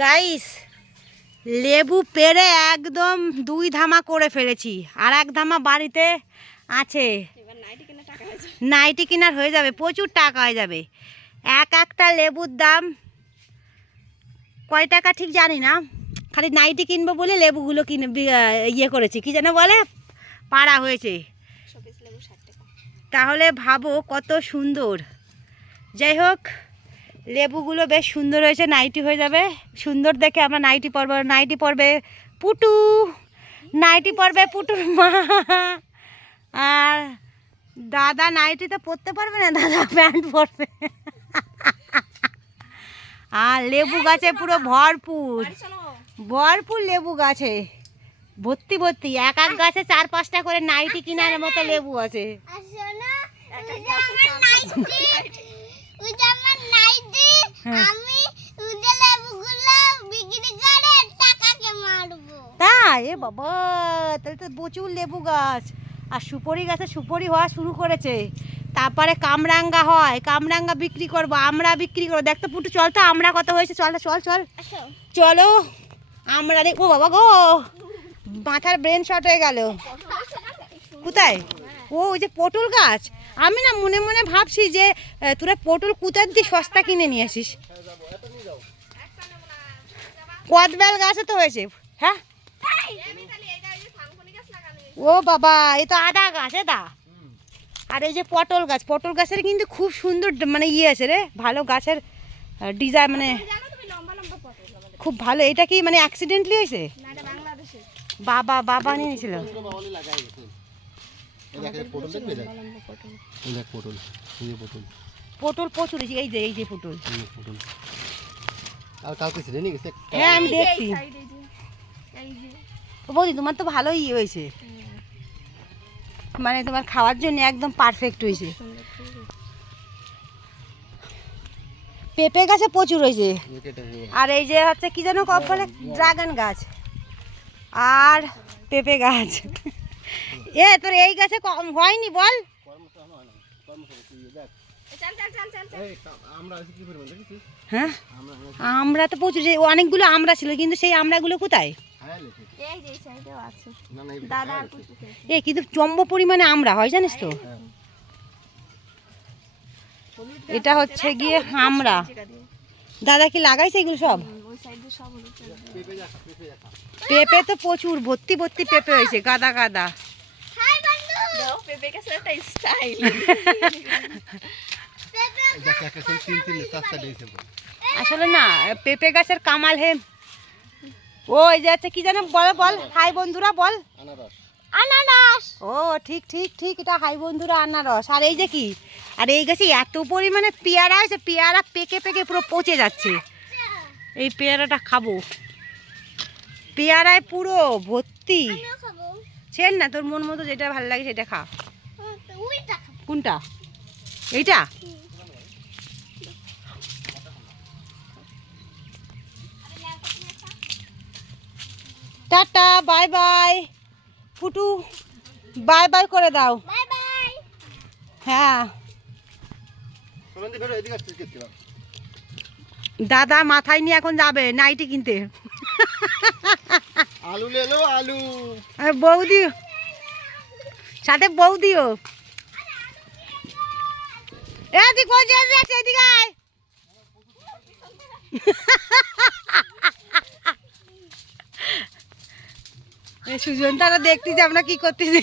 Guys লেবু পেরে একদম দুই ধামা করে ফেলেছি। আর এক ধামা বাড়িতে আছে। নাইটি কেনার হয়ে যাবে। প্রচুর টাকা হয়ে যাবে। এক একটা লেবুর দাম কয় টাকা ঠিক জানি না। খালি নাইটি কিনবো বলে লেবুগুলো কিনে ইয়ে করেছি। কি যেন বলে? পাড়া হয়েছে। তাহলে ভাবো কত সুন্দর। যাই হোক লেবুগুলো বেশ সুন্দর হয়েছে নাইটি হয়ে যাবে। সুন্দর দেখে আমরা নাইটি পরব নাইটি পরবে পুটু নাইটি পরবে পুটুর মা। আর দাদা নাইটি তো পরতে পারবে না দাদা প্যান্ট পরবে। আর লেবু গাছে পুরো ভরপুর ভরপুর লেবু গাছে। ভর্তি ভর্তি। এক এক গাছে চার পাঁচটা করে নাইটি কেনার মতো লেবু আছে এক এক গাছে চার পাঁচটা নাইটি। হ্যাঁ। আমি উদে লেবুগুলো বিক্রি করে টাকাকে মারবো। তাই? এ বাবা তাহলে তো প্রচুর লেবু গাছ। আর সুপরি গাছে সুপরি হওয়া শুরু করেছে। তারপরে কামরাঙ্গা হয়। কামরাঙ্গা বিক্রি করব আমরা বিক্রি করব। দেখ তো পুটু চল তো আমরা কত হয়েছে চল চল চল। চলো আমরা ও বাবা গো মাথার ব্রেন শর্ট হয়ে গেল। কোথায়? ও ওই যে পটল গাছ? আমি না মনে মনে ভাবছি যে তোরা পটল কোথার দিয়ে সস্তা কিনে নিয়ে আসিস? কদবেল গাছে তো হয়েছে হ্যাঁ? ও বাবা এই তো আদা গাছ এটা আর এই যে পটল গাছ পটল গাছের কিন্তু খুব সুন্দর মানে ইয়ে আছে রে ভালো গাছের ডিজাইন মানে খুব। ভালো এটা কি মানে অ্যাক্সিডেন্টলি হয়েছে? বাবা বাবা নিয়ে নিয়েছিল পটল দেখবে দেখ। দেখ পটল এই যে পটল। পটল প্রচুর হয়েছে এই যে এই যে পটল। পটল। আর কালকে ছেড়ে নিয়ে গেছে হ্যাঁ আমি দেখছি। বৌদি তোমার তো ভালোই ইয়ে হয়েছে। মানে তোমার খাওয়ার জন্য একদম পারফেক্ট হয়েছে। পেঁপে গাছে প্রচুর হয়েছে। আর এই যে হচ্ছে কি যেন কব বলে ড্রাগন গাছ। আর পেঁপে গাছ। এ, তোর এই গাছে কম হয়নি বল। হ্যাঁ? আমরা তো প্রচুর অনেকগুলো আমরা ছিল, কিন্তু সেই আমরাগুলো কোথায়। এ, কিন্তু জম্ব পরিমাণে আমরা হয়, জানিস তো? এটা হচ্ছে গিয়ে আমরা। দাদা কি লাগাইছে এগুলো সব। পেঁপে তো প্রচুর, ভর্তি ভর্তি পেঁপে হয়েছে, গাদা গাদা। পেঁপে গাছের একটা স্টাইল আসলে না পেঁপে গাছের কামাল হে ও এই যে কি জানো বল বল হাই বন্ধুরা বল আনারস আনারস ও ঠিক ঠিক ঠিক এটা হাই বন্ধুরা আনারস। আর এই যে কি? আর এই গাছে এত পরিমাণে পেয়ারা হয়েছে পেয়ারা পেকে পেকে পুরো পচে যাচ্ছে। এই পেয়ারাটা খাব। পেয়ারায় পুরো ভর্তি। ছেন না তোর মন মতো যেটা ভালো লাগে সেটা খা। কোনটা? এইটা? Tata bye bye. ফুটু bye bye করে দাও। Bye bye. হ্যাঁ। দাদা মাথায় নিয়ে এখন যাবে নাইটি কিনতে। আলু আলু। বৌদি সাথে বৌদিও। এদিক এদিকে সুজন তারা দেখতেছি আমরা কি করতেছি?